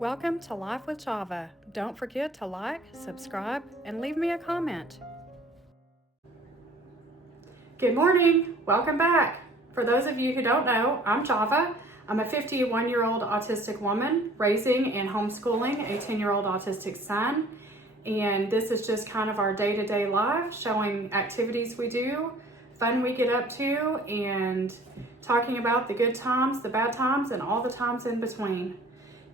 Welcome to Life with Java. Don't forget to like, subscribe, and leave me a comment. Good morning. Welcome back. For those of you who don't know, I'm Java. I'm a 51-year-old autistic woman raising and homeschooling a 10-year-old autistic son. And this is just kind of our day-to-day life, showing activities we do, fun we get up to, and talking about the good times, the bad times, and all the times in between.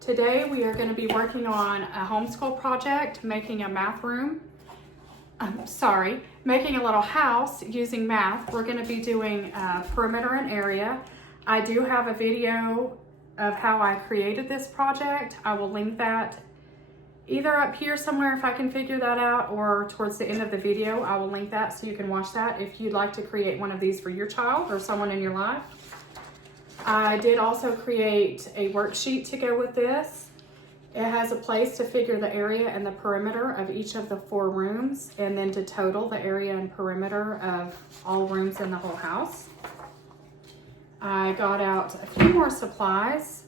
Today we are going to be working on a homeschool project, making a math room. Making a little house using math. We're going to be doing perimeter and area. I do have a video of how I created this project. I will link that either up here somewhere if I can figure that out, or towards the end of the video I will link that so you can watch that if you'd like to create one of these for your child or someone in your life. I did also create a worksheet to go with this. It has a place to figure the area and the perimeter of each of the 4 rooms, and then to total the area and perimeter of all rooms in the whole house. I got out a few more supplies.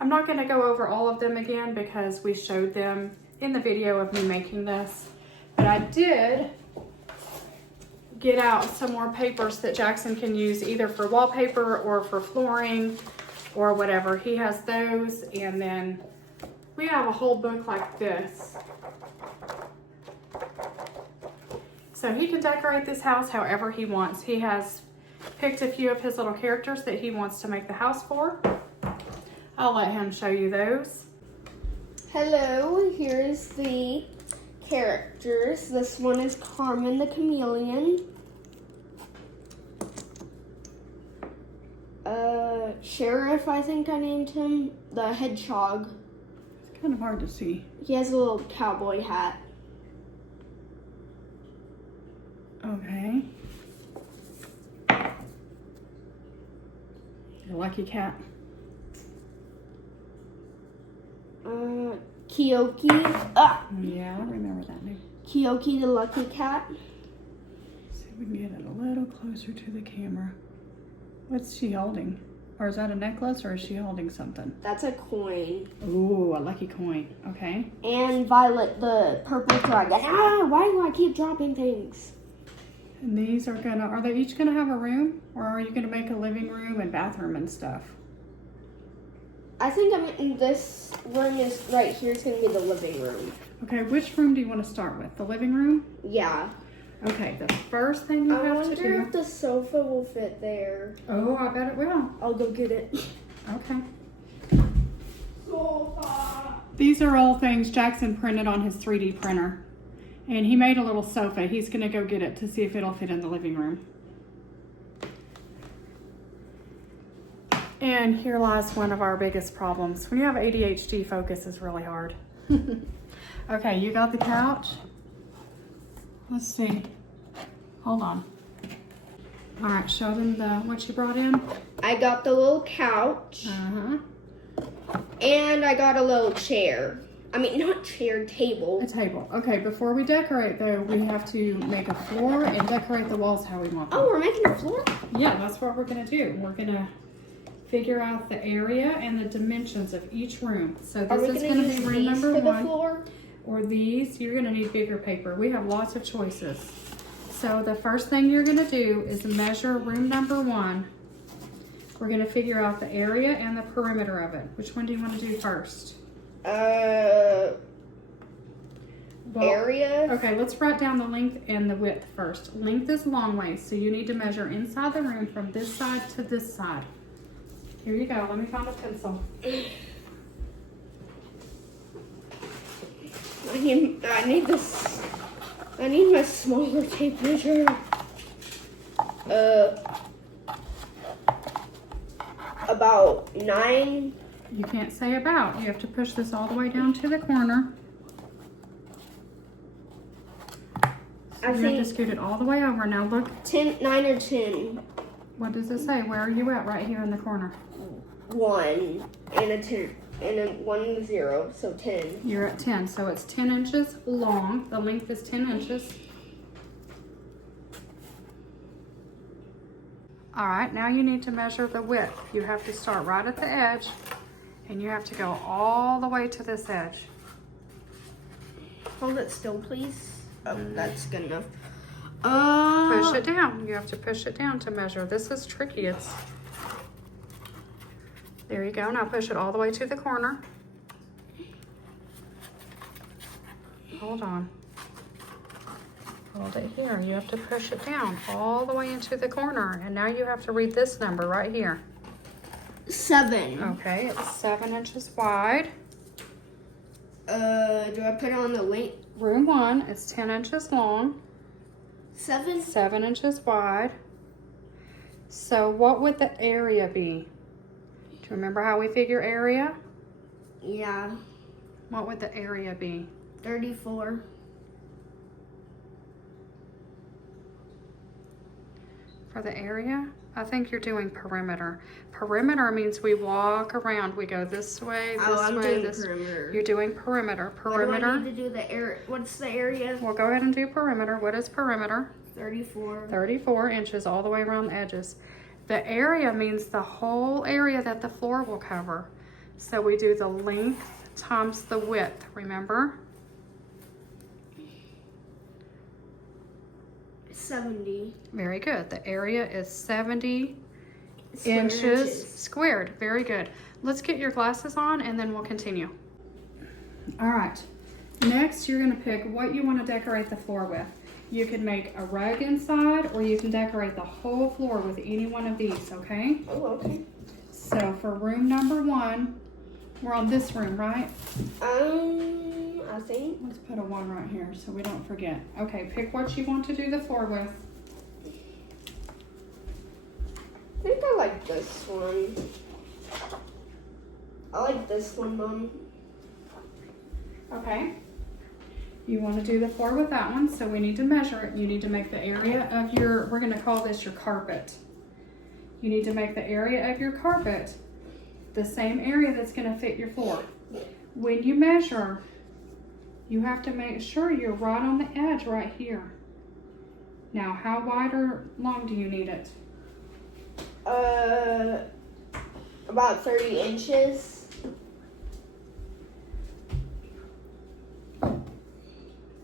I'm not going to go over all of them again because we showed them in the video of me making this, but I did get out some more papers that Jackson can use either for wallpaper or for flooring or whatever. He has those, and then we have a whole book like this. So he can decorate this house however he wants. He has picked a few of his little characters that he wants to make the house for. I'll let him show you those. Hello, here's the characters. This one is Carmen the chameleon. Sheriff, I think I named him, the hedgehog. It's kind of hard to see. He has a little cowboy hat. Okay. Your lucky cat. Kiyoki. Yeah, I remember that name. Kiyoki the lucky cat. See if we can get it a little closer to the camera. What's she holding? Or is that a necklace, or is she holding something? That's a coin. Ooh, a lucky coin. Okay. And Violet the purple dragon. Why do I keep dropping things? And these are they each gonna have a room? Or are you gonna make a living room and bathroom and stuff? I think this room is right here. It's gonna be the living room. Okay, which room do you want to start with? The living room? Yeah. Okay, the first thing you have to do... I wonder if the sofa will fit there. Oh, I bet it will. I'll go get it. Okay. Sofa. These are all things Jackson printed on his 3D printer. And he made a little sofa. He's going to go get it to see if it'll fit in the living room. And here lies one of our biggest problems. When you have ADHD, focus is really hard. Okay, you got the couch? Let's see. Hold on. All right, show them what you brought in. I got the little couch. Uh-huh. And I got a little chair. I mean, not chair, table. A table. Okay, before we decorate, though, we have to make a floor and decorate the walls how we want them. Oh, we're making a floor? Yeah, that's what we're going to do. We're going to figure out the area and the dimensions of each room. So this is going to be room number 1. The floor? Or these. You're going to need bigger paper. We have lots of choices. So the first thing you're going to do is measure room number 1. We're going to figure out the area and the perimeter of it. Which one do you want to do first? Area. Okay, let's write down the length and the width first. Length is long ways, so you need to measure inside the room from this side to this side. Here you go. Let me find a pencil. I need this. I need my smaller tape measure. About 9. You can't say about. You have to push this all the way down to the corner. So you have to scoot it all the way over. Now look. 9 or 10. What does it say? Where are you at? Right here in the corner. 1 and a 10. And a 1 and a 0, so 10. You're at 10, so it's 10 inches long. The length is 10 inches. All right, now you need to measure the width. You have to start right at the edge And you have to go all the way to this edge. Hold it still, please. Oh, that's good enough. Push it down. You have to push it down to measure. This is tricky. There you go. Now push it all the way to the corner. Hold on. Hold it here. You have to push it down all the way into the corner. And now you have to read this number right here. 7. Okay, it's 7 inches wide. Do I put it on the length? Room 1, it's 10 inches long. 7? 7 inches wide. So what would the area be? Do you remember how we figure area? Yeah. What would the area be? 34. For the area? I think you're doing perimeter. Perimeter means we walk around. We go this way, this way, perimeter. You're doing perimeter. Perimeter. What do I need to do the area? What's the area? We'll go ahead and do perimeter. What is perimeter? 34. 34 inches all the way around the edges. The area means the whole area that the floor will cover. So we do the length times the width, remember? 70. Very good. The area is 70 Square inches squared. Very good. Let's get your glasses on and then we'll continue. All right. Next, you're going to pick what you want to decorate the floor with. You can make a rug inside or you can decorate the whole floor with any one of these, okay? Oh, okay. So for room number 1, we're on this room, right? I think. Let's put a 1 right here so we don't forget. Okay, pick what you want to do the floor with. I think I like this one. I like this one, Mom. Okay. You want to do the floor with that one, so we need to measure it. You need to make the area of your, we're going to call this your carpet. You need to make the area of your carpet the same area that's going to fit your floor. When you measure, you have to make sure you're right on the edge right here. Now, how wide or long do you need it? About 30 inches.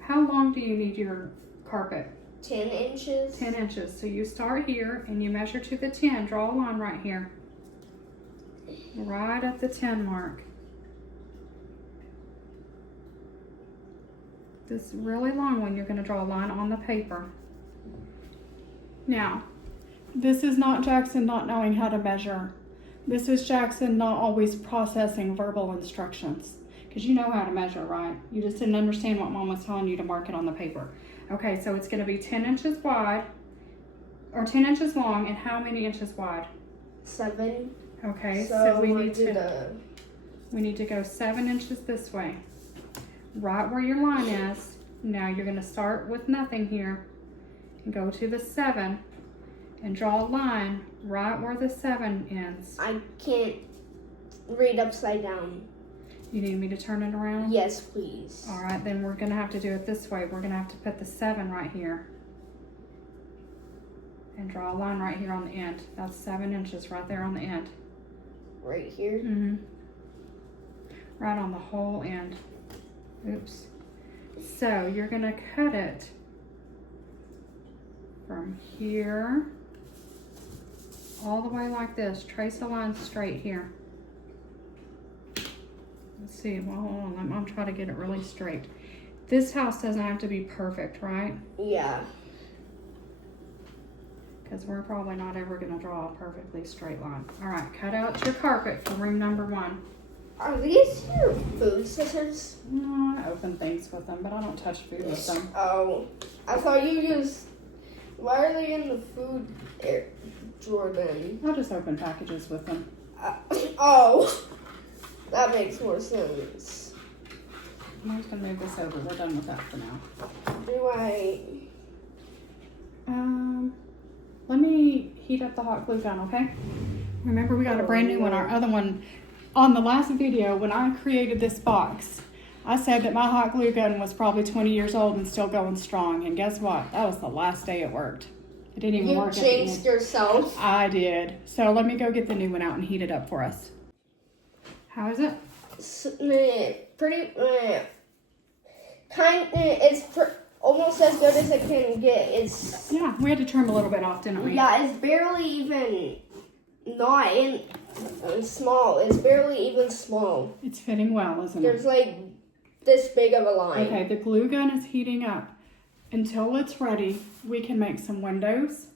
How long do you need your carpet? 10 inches. 10 inches. So you start here and you measure to the 10. Draw a line right here. Right at the 10 mark. This really long one, you're going to draw a line on the paper. Now, this is not Jackson not knowing how to measure. This is Jackson not always processing verbal instructions. Because you know how to measure, right? You just didn't understand what Mom was telling you to mark it on the paper. Okay, so it's going to be 10 inches wide, or 10 inches long, and how many inches wide? 7. Okay, so we need to go 7 inches this way. Right where your line is. Now you're going to start with nothing here and go to the 7 and draw a line right where the 7 ends. I can't read upside down. You need me to turn it around? Yes, please. All right, then we're going to have to do it this way. We're going to have to put the 7 right here and draw a line right here on the end. That's 7 inches right there on the end. Right here? Mm-hmm. Right on the whole end. Oops. So you're going to cut it from here all the way like this. Trace a line straight here. Let's see. Well, hold on. I'm trying to get it really straight. This house doesn't have to be perfect, right? Yeah. Because we're probably not ever going to draw a perfectly straight line. All right. Cut out your carpet for room number 1. Are these your food scissors? No, I open things with them, but I don't touch food with them. Oh, I thought you used. Why are they in the food drawer then? I'll just open packages with them. Oh, that makes more sense. I'm just gonna move this over. We're done with that for now. Do I? Let me heat up the hot glue gun, okay? Remember, we got a brand new one. Our other one, on the last video, when I created this box, I said that my hot glue gun was probably 20 years old and still going strong. And guess what? That was the last day it worked. It didn't even work. You changed yourself. I did. So let me go get the new one out and heat it up for us. How is it? Pretty, almost as good as it can get. It's Yeah, we had to trim a little bit off, didn't we? Yeah, it's barely even not in small. It's barely even small. It's fitting well, isn't it? There's like this big of a line. Okay, the glue gun is heating up. Until it's ready, we can make some windows.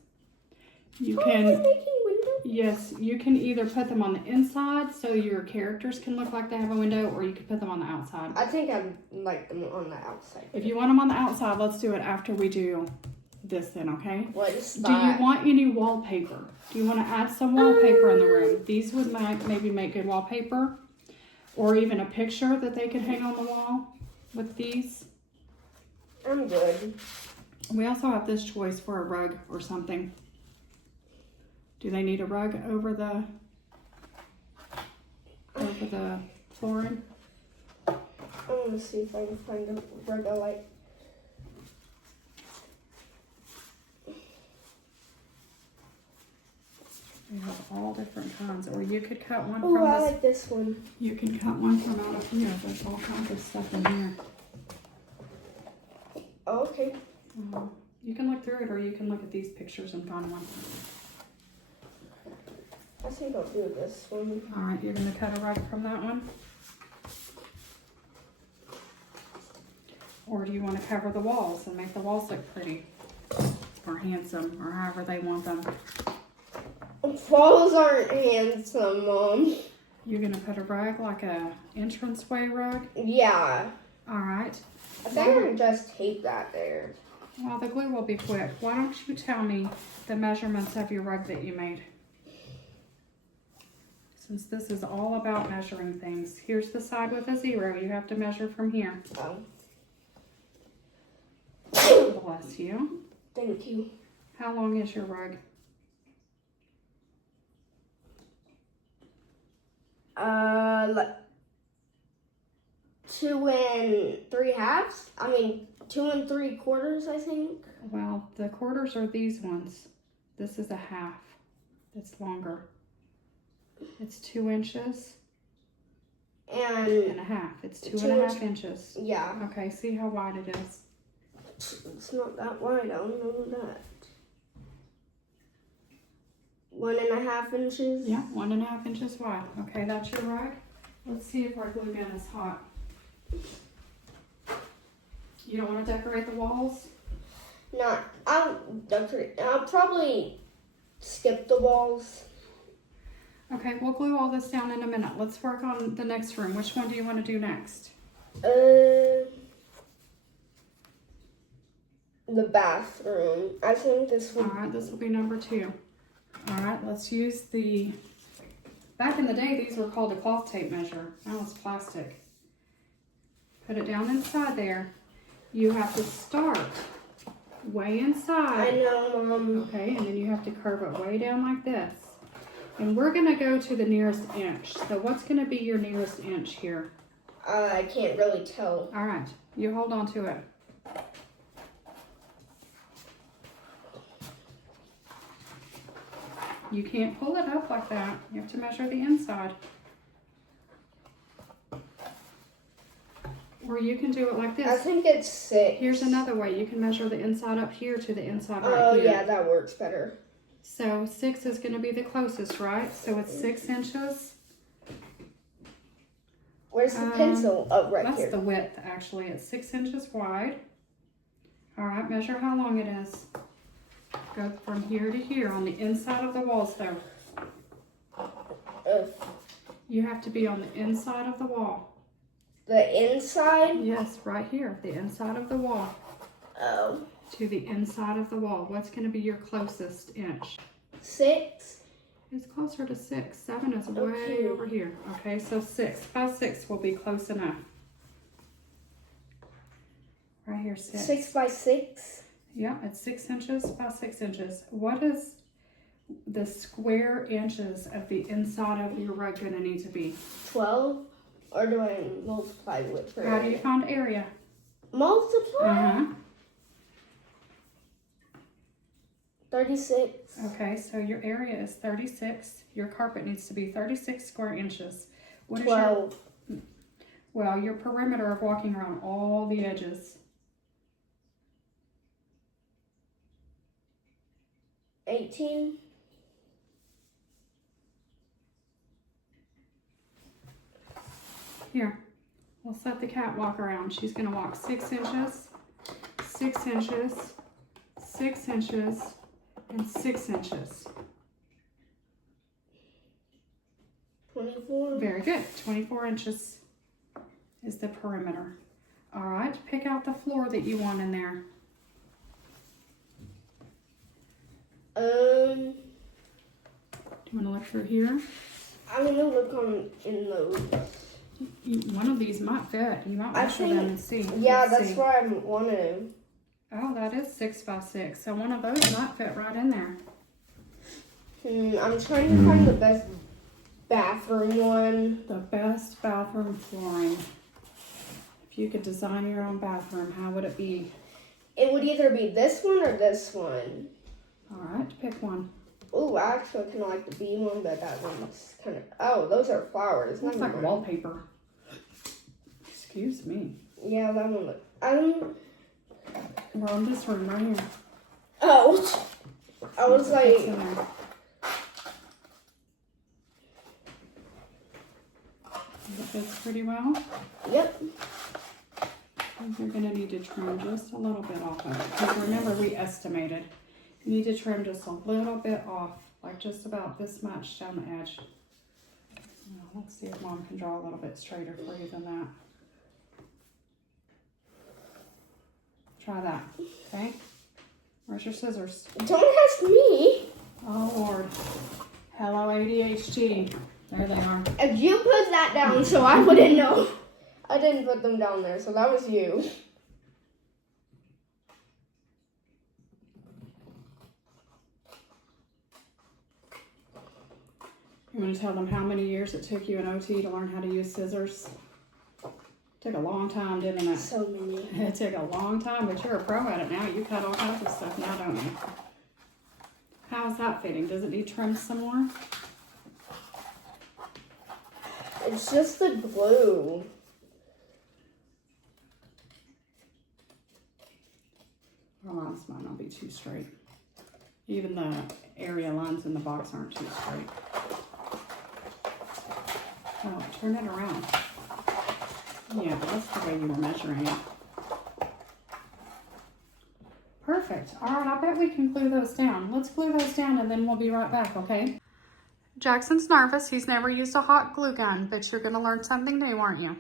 You can, we're making windows? yes, you can either put them on the inside so your characters can look like they have a window, or you can put them on the outside. I think I like them on the outside. If you want them on the outside, let's do it after we do this then, okay? What is that? Do you want any wallpaper? Do you want to add some wallpaper in the room? These would maybe make good wallpaper, or even a picture that they could hang on the wall with these. I'm good. We also have this choice for a rug or something. Do they need a rug over the flooring? I'm gonna see if I can find a rug I like. We have all different kinds, or you could cut one Oh, from I this. like this one. You can cut one from out of here. There's all kinds of stuff in here. Oh, okay. You can look through it, or you can look at these pictures and find one. I think I'll do this one. All right, you're gonna cut a rug from that one? Or do you want to cover the walls and make the walls look pretty or handsome, or however they want them? Walls aren't handsome, Mom. You're gonna put a rug, like a entranceway rug? Yeah. All right. I think I'm gonna just tape that there. Well, the glue will be quick. Why don't you tell me the measurements of your rug that you made? Since this is all about measuring things. Here's the side with a 0. You have to measure from here. Oh. Bless you. Thank you. How long is your rug? 2 3/2. I mean, 2 3/4, I think. Well, the quarters are these ones. This is a half. It's longer. It's 2 inches and a half. It's 2.5 inches. Yeah. Okay, see how wide it is? It's not that wide. I don't know that. 1.5 inches. Yeah, 1.5 inches wide. Okay, that's your rug. Let's see if our glue gun is hot. You don't want to decorate the walls? No, I'll probably skip the walls. Okay, we'll glue all this down in a minute. Let's work on the next room. Which one do you want to do next? The bathroom. I think this one. All right, this will be number 2. All right, let's use the, back in the day, these were called a cloth tape measure. Now it's plastic. Put it down inside there. You have to start way inside. I know, Mom. Okay, and then you have to curve it way down like this. And we're gonna go to the nearest inch. So what's gonna be your nearest inch here? I can't really tell. All right, you hold on to it. You can't pull it up like that. You have to measure the inside. Or you can do it like I this. think it's 6. Here's another way. You can measure the inside up here to the inside right Oh, here. yeah, that works better. So 6 is going to be the closest, right? So it's 6 inches. Where's the pencil? Oh, right That's here. the width, actually. It's 6 inches wide. All right, measure how long it is. Go from here to here on the inside of the walls, though. You have to be on the inside of the wall. The inside? Yes, right here, the inside of the wall. Oh. To the inside of the wall. What's going to be your closest inch? 6? It's closer to 6. 7 is way Okay. over here. Okay, so 6 by 6 will be close enough. Right here, 6. 6 by 6? Yeah, it's 6 inches by 6 inches. What is the square inches of the inside of your rug going to need to be? 12? Or do I multiply with How do you find area? Multiply? Uh-huh. 36. Okay, so your area is 36. Your carpet needs to be 36 square inches. What is 12. Well, your perimeter of walking around all the edges. 18. Here, we'll set the cat walk around. She's gonna walk 6 inches, 6 inches, 6 inches, and 6 inches. 24. Very good. 24 inches is the perimeter. All right, pick out the floor that you want in there. Um, Do you want to look through here? I'm gonna look in those. One of these might fit. You might measure them and see. Yeah, Let's that's see. where I wanted. Oh, that is 6 by 6. So one of those might fit right in there. I'm trying to find the best bathroom one. The best bathroom flooring. If you could design your own bathroom, how would it be? It would either be this one or this one. All right, pick one. Oh, I actually kind of like the B one, but that one's kind of. Oh, those are flowers. Looks Never like mind. wallpaper. Excuse me. Yeah, that one. We're in this room right here. Oh, I was It's like. in there. It fits pretty well. Yep. You're going to need to trim just a little bit off of it. Because remember, we estimated. You need to trim just a little bit off, like just about this much down the edge. Now, let's see if Mom can draw a little bit straighter for you than that. Try that, okay? Where's your scissors? Don't ask me. Oh, Lord. Hello, ADHD. There they are. If you put that down, so I wouldn't know. I didn't put them down there, so that was you. You want to tell them how many years it took you in OT to learn how to use scissors? Took a long time, didn't it? So many. It took a long time, but you're a pro at it now. You cut all kinds of stuff now, don't you? How is that fitting? Does it need trimmed some more? It's just the glue. Our lines might not be too straight. Even the area lines in the box aren't too straight. Oh, turn it around. Yeah, that's the way you were measuring it. Perfect. All right, I bet we can glue those down. Let's glue those down and then we'll be right back, okay? Jackson's nervous. He's never used a hot glue gun, but you're going to learn something new, aren't you?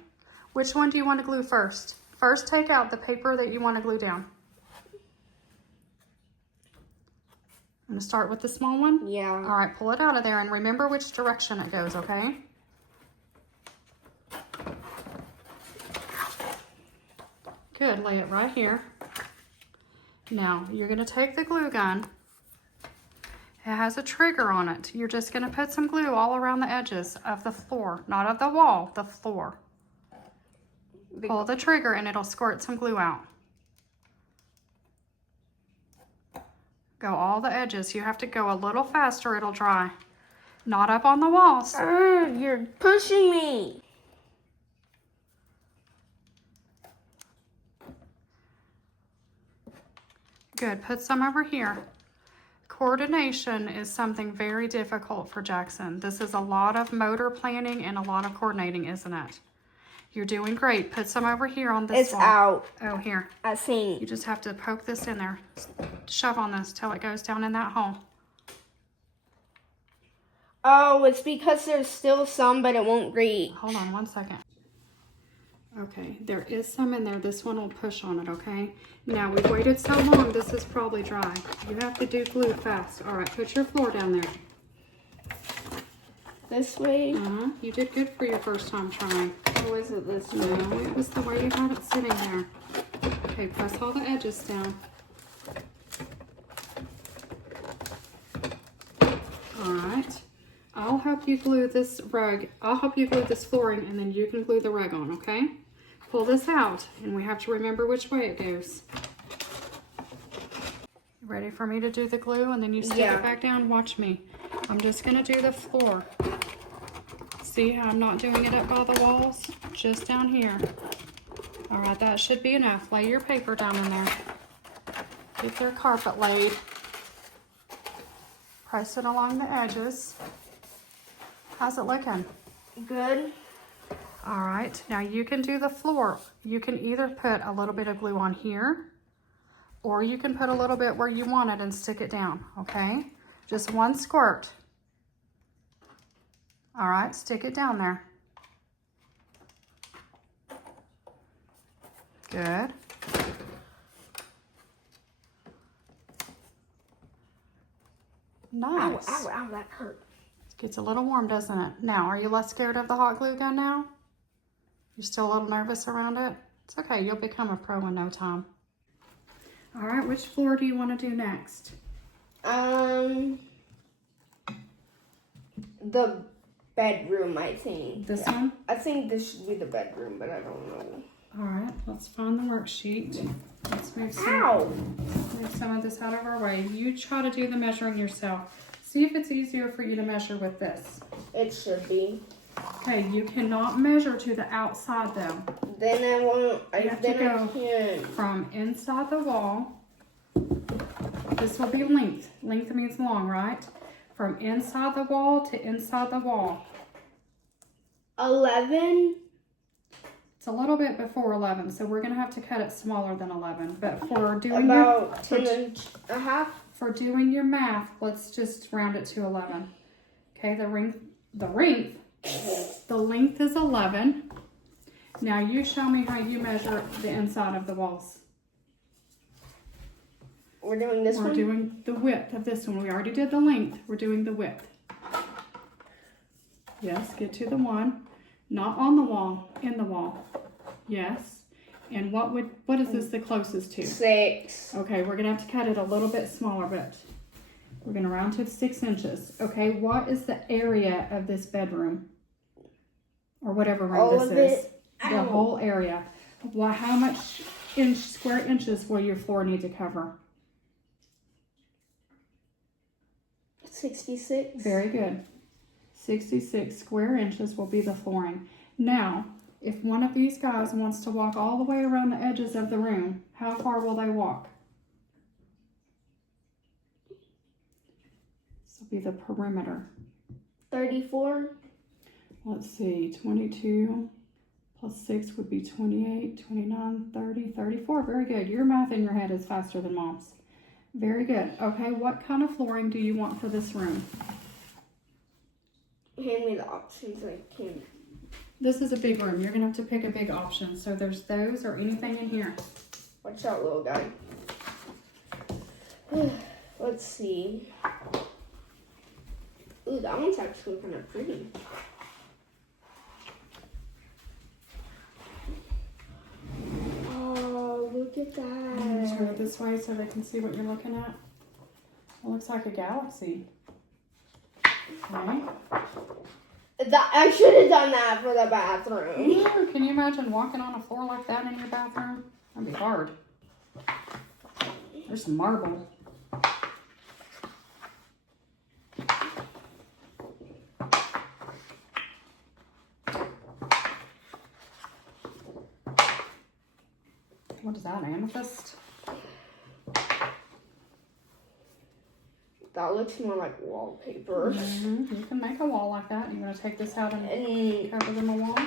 Which one do you want to glue first? First, take out the paper that you want to glue down. I'm going to start with the small one? Yeah. All right, pull it out of there and remember which direction it goes, okay? Good, lay it right here. Now, you're going to take the glue gun. It has a trigger on it. You're just going to put some glue all around the edges of the floor, not of the wall, the floor. Pull the trigger and it'll squirt some glue out. Go all the edges. You have to go a little faster, it'll dry. Not up on the walls. You're pushing me. Good, put some over here. Coordination is something very difficult for Jackson. This is a lot of motor planning and a lot of coordinating, isn't it? You're doing great. Put some over here on this It's wall. out. Oh, here. I think. You just have to poke this in there. Shove on this till it goes down in that hole. Oh, it's because there's still some, but it won't reach. Hold on 1 second. Okay, there is some in there. This one will push on it, okay? Now, we've waited so long, this is probably dry. You have to do glue fast. All right, put your floor down there. This way? You did good for your first time trying. Or is it this way? No, it was the way you had it sitting there. Okay, press all the edges down. All right. I'll help you glue this rug. I'll help you glue this flooring, and then you can glue the rug on, okay? Pull this out, and we have to remember which way it goes. You ready for me to do the glue, and then you stick it back down? Watch me. I'm just going to do the floor. See how I'm not doing it up by the walls? Just down here. All right, that should be enough. Lay your paper down in there. Get their carpet laid. Press it along the edges. How's it looking? Good. All right, now you can do the floor. You can either put a little bit of glue on here, or you can put a little bit where you want it and stick it down, okay? Just one squirt. All right, stick it down there. Good. Nice. Ow, ow, ow, that hurt. Gets a little warm, doesn't it? Now, are you less scared of the hot glue gun now? You're still a little nervous around it? It's okay, you'll become a pro in no time. All right, which floor do you want to do next? The bedroom, I think. This one? I think this should be the bedroom, but I don't know. All right, let's find the worksheet. Let's move some of this out of our way. You try to do the measuring yourself. See if it's easier for you to measure with this. It should be. Okay, you cannot measure to the outside though. Then I won't. You have to go from inside the wall. This will be length. Length means long, right? From inside the wall to inside the wall. 11. It's a little bit before 11, so we're gonna have to cut it smaller than 11. But for doing about 10 and a half. For doing your math, let's just round it to 11. Okay, the length is 11. Now you show me how you measure the inside of the walls. We're doing this one? We're doing the width of this one. We already did the length. We're doing the width. Yes, get to the one. Not on the wall, in the wall. Yes. And what is this the closest to? 6. Okay, we're gonna have to cut it a little bit smaller, but we're gonna round to 6 inches. Okay, what is the area of this bedroom? Or whatever room this is. The whole area. Well, how much square inches will your floor need to cover? 66. Very good. 66 square inches will be the flooring. Now, if one of these guys wants to walk all the way around the edges of the room, how far will they walk? This will be the perimeter. 34. Let's see, 22 plus 6 would be 28, 29, 30, 34. Very good. Your math in your head is faster than Mom's. Very good. Okay, what kind of flooring do you want for this room? Hand me the options. I can't. This is a big room. You're going to have to pick a big option. So there's those or anything in here. Watch out, little guy. Let's see. Ooh, that one's actually kind of pretty. Oh, look at that. Turn it this way so they can see what you're looking at. It looks like a galaxy. Okay. I should have done that for the bathroom. Ooh, can you imagine walking on a floor like that in your bathroom? That'd be hard. There's some marble. What is that, amethyst? That looks more like wallpaper. Mm-hmm. You can make a wall like that. You want to take this out and cover them a wall?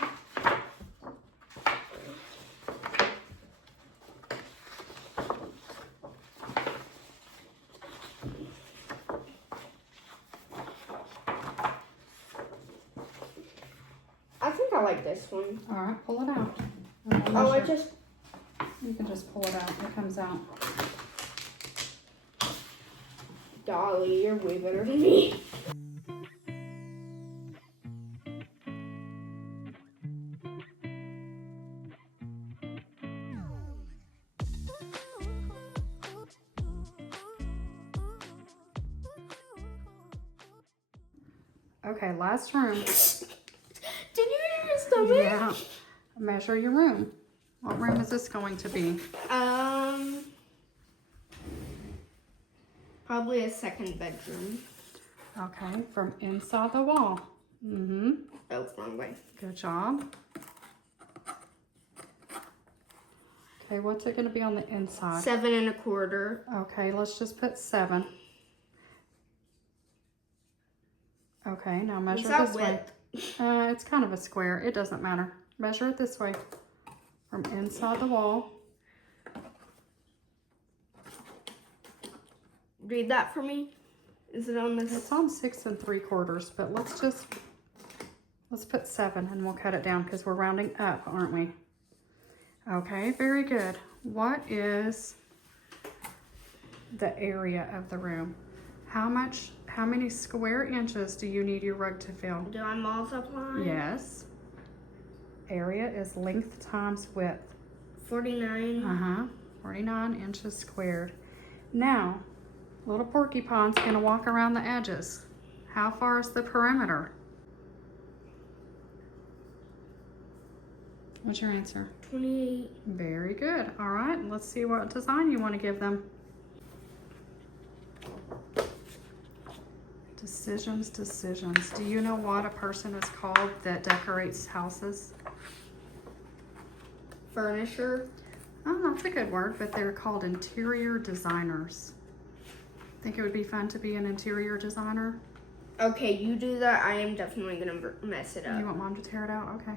I think I like this one. All right, pull it out. Oh, You can just pull it out. It comes out. Dolly, you're way better than me. Okay, last room. Did you hear your stomach? Yeah. Measure your room. What room is this going to be? Probably a second bedroom. Okay, from inside the wall. Mm-hmm. Oh, wrong way. Good job. Okay, what's it going to be on the inside? 7 1/4. Okay, let's just put 7. Okay, now measure this way. It's kind of a square. It doesn't matter. Measure it this way from inside the wall. Read that for me. Is it on this? It's on 6 3/4, but let's put 7 and we'll cut it down because we're rounding up, aren't we? Okay, very good. What is the area of the room? How many square inches do you need your rug to fill? Do I multiply? Yes. Area is length times width. 49. 49 inches squared. Now, little porcupine's gonna walk around the edges. How far is the perimeter? What's your answer? 28. Very good. All right, let's see what design you want to give them. Decisions. Do you know what a person is called that decorates houses? Furniture. Oh, that's a good word, but they're called interior designers. Think it would be fun to be an interior designer? Okay, you do that. I am definitely gonna mess it up. You want Mom to tear it out? Okay.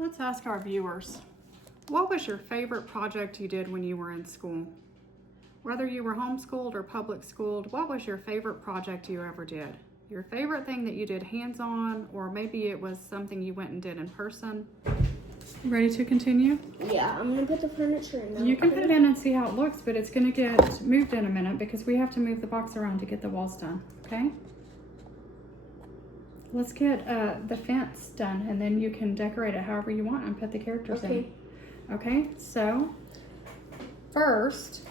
Let's ask our viewers, what was your favorite project you did when you were in school? Whether you were homeschooled or public schooled, what was your favorite project you ever did? Your favorite thing that you did hands-on, or maybe it was something you went and did in person? Ready to continue? Yeah, I'm gonna put the furniture in now. You can put it in and see how it looks, but it's gonna get moved in a minute because we have to move the box around to get the walls done, okay? Let's get the fence done, and then you can decorate it however you want and put the characters in. Okay, so first,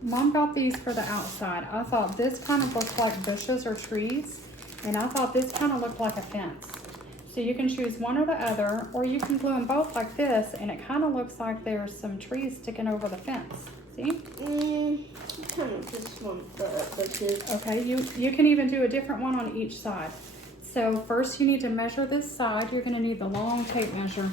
Mom got these for the outside. I thought this kind of looked like bushes or trees, and I thought this kind of looked like a fence. So you can choose one or the other, or you can glue them both like this, and it kind of looks like there's some trees sticking over the fence. See? Kind of just want the bushes. Okay, you can even do a different one on each side. So first you need to measure this side. You're gonna need the long tape measure.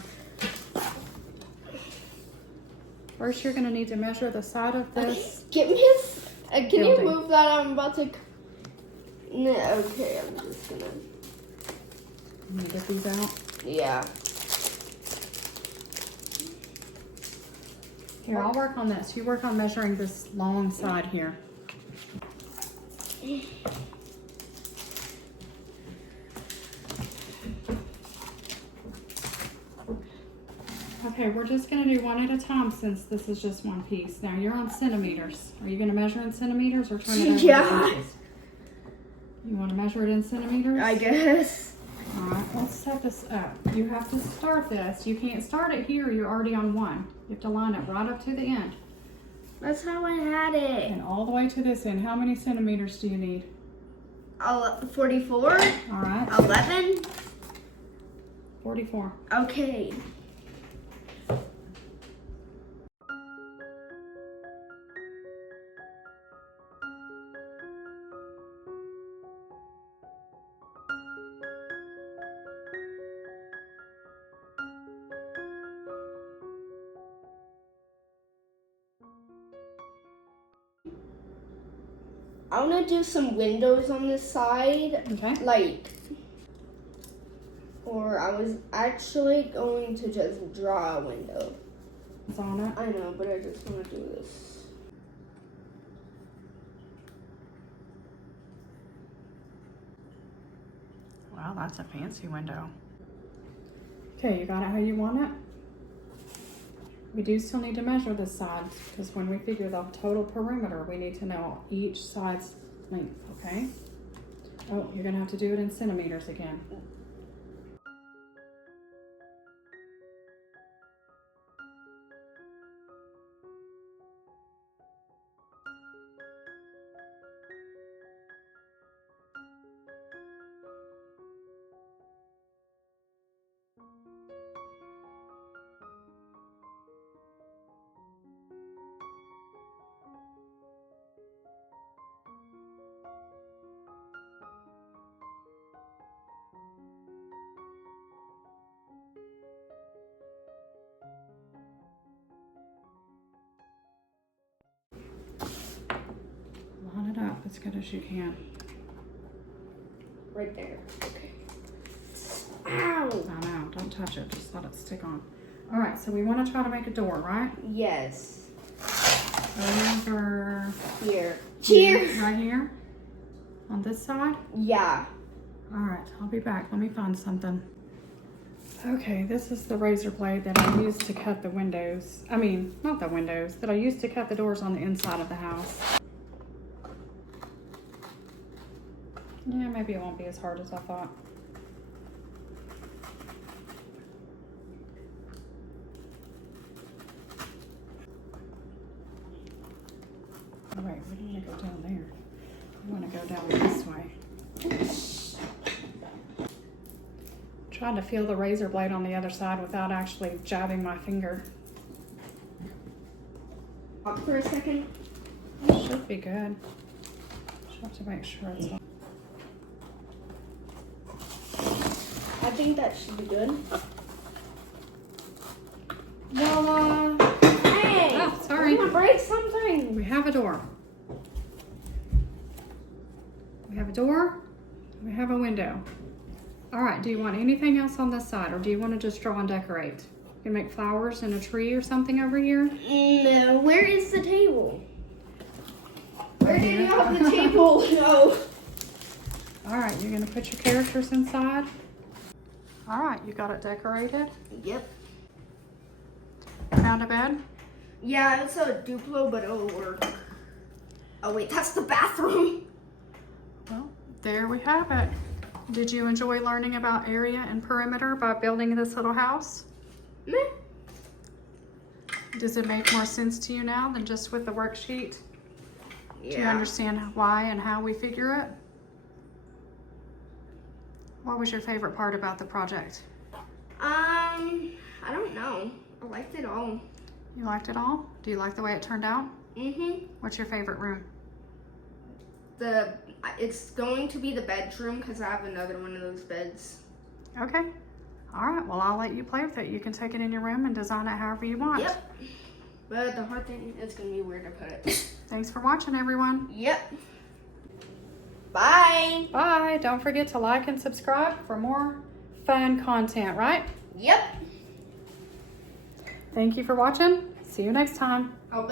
First you're gonna need to measure the side of this. Can you move that? I'm about to. No, okay, I'm just gonna. I'm gonna get these out. Yeah. Here, I'll work on this. You work on measuring this long side here. Okay, we're just gonna do one at a time since this is just one piece. Now you're on centimeters. Are you gonna measure in centimeters or turn it over Yeah. to inches? You wanna measure it in centimeters? I guess. All right, let's set this up. You have to start this. You can't start it here, you're already on one. You have to line it right up to the end. That's how I had it. And all the way to this end. How many centimeters do you need? 44. All right. 11. 44. Okay. I want to do some windows on this side. Okay. Or I was actually going to just draw a window. It's on it. I know, but I just want to do this. Wow, that's a fancy window. Okay, you got it how you want it? We do still need to measure this side because when we figure the total perimeter, we need to know each side's length, okay? Oh, you're gonna have to do it in centimeters again. Line it up as good as you can. Right there. Okay. Ow! No, don't touch it. Just let it stick on. All right, so we want to try to make a door, right? Yes. Over Here. Cheers! right here? On this side? Yeah. All right, I'll be back. Let me find something. Okay, this is the razor blade that I used to cut the windows. I mean, not the windows, that I used to cut the doors on the inside of the house. Yeah, maybe it won't be as hard as I thought. Oh, wait, we don't want to go down there. We want to go down this way. Trying to feel the razor blade on the other side without actually jabbing my finger. Up for a second. Should be good. Just have to make sure it's on. I think that should be good. Voila! Hey! Oh, sorry. I'm gonna break something. We have a door. We have a door. We have a window. All right, do you want anything else on this side or do you want to just draw and decorate? You can make flowers and a tree or something over here? No, where is the table? Where Right did here. you have the table go? All right, you're gonna put your characters inside. All right, you got it decorated. Yep. Found a bed? Yeah, it's a Duplo, but it'll work. Oh wait, that's the bathroom. Well, there we have it. Did you enjoy learning about area and perimeter by building this little house? Meh. Does it make more sense to you now than just with the worksheet? Yeah. Do you understand why and how we figure it? What was your favorite part about the project? I don't know. I liked it all. You liked it all? Do you like the way it turned out? Mm-hmm. What's your favorite room? It's going to be the bedroom because I have another one of those beds. Okay. All right, well, I'll let you play with it. You can take it in your room and design it however you want. Yep. But the hard thing is going to be where to put it. Thanks for watching, everyone. Yep. Bye. Bye. Don't forget to like and subscribe for more fun content, right? Yep. Thank you for watching. See you next time. Oh,